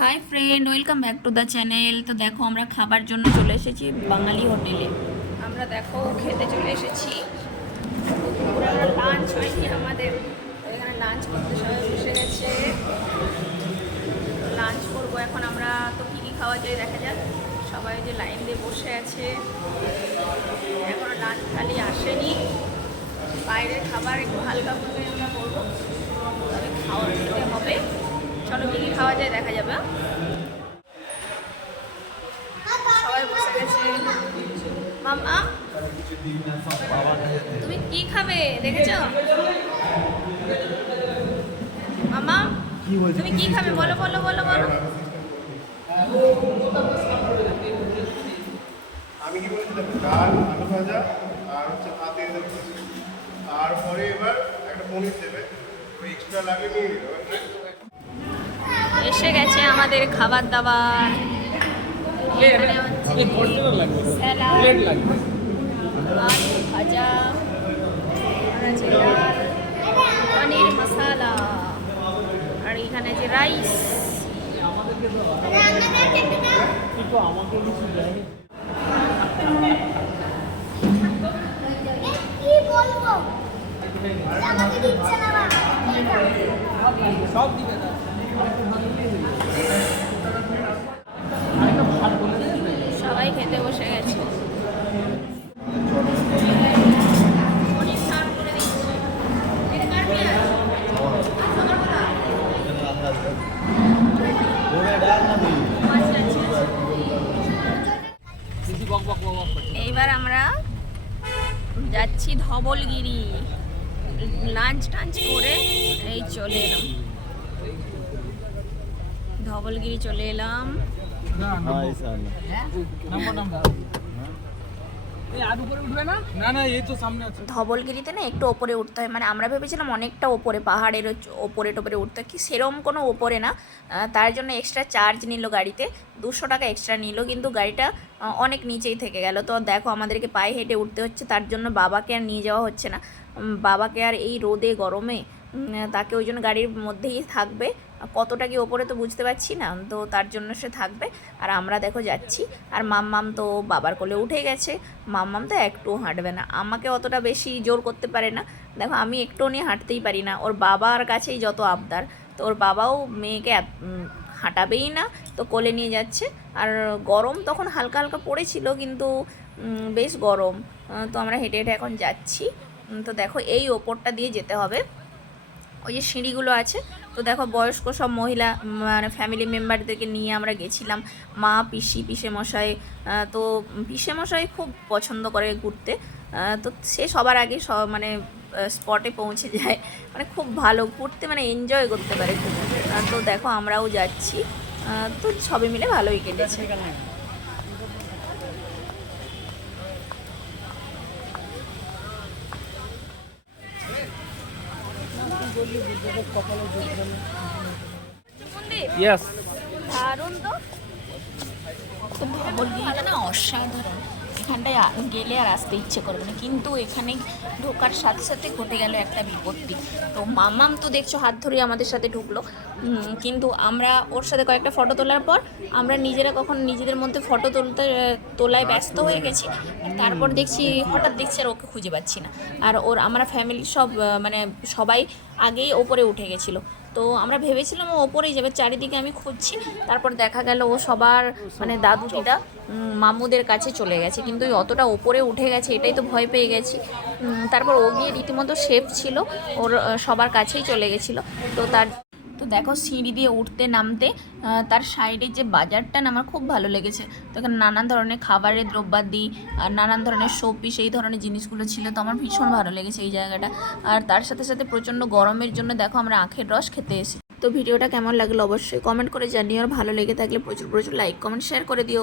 Hi friend welcome back to the channel তো দেখো, আমরা খাবার জন্য চলে এসেছি বাঙালি হোটেলে। আমরা দেখো, খেতে চলে এসেছি। লাঞ্চ হয়নি আমাদের। এখানে লাঞ্চ করতে সবাই বসে গেছে। লাঞ্চ করব এখন আমরা। তো কী কী খাওয়া যায় দেখা যাক। সবাই যে লাইন দিয়ে বসে আছে। এখনও লাঞ্চ খালি আসেনি। বাইরের খাবার একটু হালকা করে আমরা করব তবে খাওয়া দিতে হবে চলো, কী কী খাওয়া যায় দেখা যাবে। সবাই বসে গেছে। মামা তুমি কি খাবে দেখেছ? মামা তুমি কি খাবে? বলো বলো বলো বলো। আমি কি বলেছি ডাল, আলু ভাজা, আর হচ্ছে ভাতে দেবো। আর পরে এবার একটা পনির দেবে। এক্সট্রা লাগলে নিয়ে নিবে এসে গেছে আমাদের খাবার দাবার। এখানে হচ্ছে আলু ভাজা। আর পনির মশালা। আর এখানে যে রাইস। না মা। সবাই খেতে বসে গেছে। এইবার আমরা যাচ্ছি ধবলগিরি লাঞ্চ টাঞ্চ করে এই চলে এলাম ধবলগিরি চলে এলাম। না না এই তো সামনে আছে। ধবলগিরিতে না একটু ওপরে উঠতে হয়। মানে আমরা ভেবেছিলাম অনেকটা ওপরে পাহাড়ের ওপরে টোপরে উঠতে হয়। কি সেরম কোনো ওপরে না। তার জন্য এক্সট্রা চার্জ নিল গাড়িতে। দুশো টাকা এক্সট্রা নিল কিন্তু গাড়িটা অনেক নিচেই থেকে গেল। তো দেখো আমাদেরকে পায়ে হেঁটে উঠতে হচ্ছে। তার জন্য বাবাকে আর নিয়ে যাওয়া হচ্ছে না। বাবাকে আর এই রোদে গরমে তাকে ওই জন্য গাড়ির মধ্যেই থাকবে। কতটা কি ওপরে তো বুঝতে পারছি না, তো তার জন্য সে থাকবে। আর আমরা দেখো যাচ্ছি, আর মাম্মাম তো বাবার কোলে উঠে গেছে। মাম্মাম তো একটু হাঁটবে না, আমাকে অতটা বেশি জোর করতে পারে না। দেখো আমি একটু নিয়ে হাঁটতেই পারি না, ওর বাবার কাছেই যত আবদার, তো ওর বাবাও মেয়েকে হাঁটাবেই না, তো কোলে নিয়ে যাচ্ছে। আর গরম তখন হালকা হালকা পড়েছিল, কিন্তু বেশ গরম। তো আমরা হেঁটে হেঁটে এখন যাচ্ছি। তো দেখো এই ওপরটা দিয়ে যেতে হবে। ওই যে সিঁড়িগুলো আছে তো দেখো বয়স্ক সব মহিলা মানে ফ্যামিলি মেম্বারদেরকে নিয়ে আমরা গেছিলাম। মা, পিসি পিসে মশাই তো পিসে মশাই খুব পছন্দ করে ঘুরতে। তো সে সবার আগে সব মানে স্পটে পৌঁছে যায়। মানে খুব ভালো ঘুরতে মানে এনজয় করতে পারে খুব তো দেখো আমরাও যাচ্ছি। তো সবে মিলে ভালোই কেটেছে। ইয়েস দারুণ তো। না অসাধারণ। এখানটায় গেলে আর আসতে ইচ্ছে করবে না। কিন্তু এখানে ঢোকার সাথে সাথে ঘটে গেল একটা বিপত্তি। তো মামাম তো দেখছ হাত ধরে আমাদের সাথে ঢুকলো। কিন্তু আমরা ওর সাথে কয়েকটা ফটো তোলার পর আমরা নিজেরা কখন নিজেদের মধ্যে ফটো তুলতে তোলায় ব্যস্ত হয়ে গেছি। তারপর দেখছি, হঠাৎ দেখছি আর ওকে খুঁজে পাচ্ছি না। আর ওর, আমরা ফ্যামিলির সব মানে সবাই আগেই ওপরে উঠে গেছিল। তো আমরা ভেবেছিলাম ও ওপরেই যাবে, চারিদিকে আমি খুঁজছি। তারপর দেখা গেল ও সবার মানে দাদু দিদা মামুদের কাছে চলে গেছে। কিন্তু ওই অতটা ওপরে উঠে গেছে, এটাই তো ভয় পেয়ে গেছি। তারপর ও গিয়ে রীতিমতো শেফ ছিল, ওর সবার কাছেই চলে গেছিল। তো তার তো দেখো সিঁড়ি দিয়ে উঠতে নামতে তার সাইডে যে বাজারটা না, আমার খুব ভালো লেগেছে। তো এখানে নানান ধরনের খাবারের দ্রব্যাদি আর নানান ধরনের শোপিস, এই ধরনের জিনিসগুলো ছিল, তো আমার ভীষণ ভালো লেগেছে এই জায়গাটা। আর তার সাথে সাথে প্রচণ্ড গরমের জন্য দেখো আমরা আখের রস খেতে এসেছি। তো ভিডিওটা কেমন লাগল অবশ্যই কমেন্ট করে জানিও, আর ভালো লেগে থাকলে প্রচুর প্রচুর লাইক কমেন্ট শেয়ার করে দিও।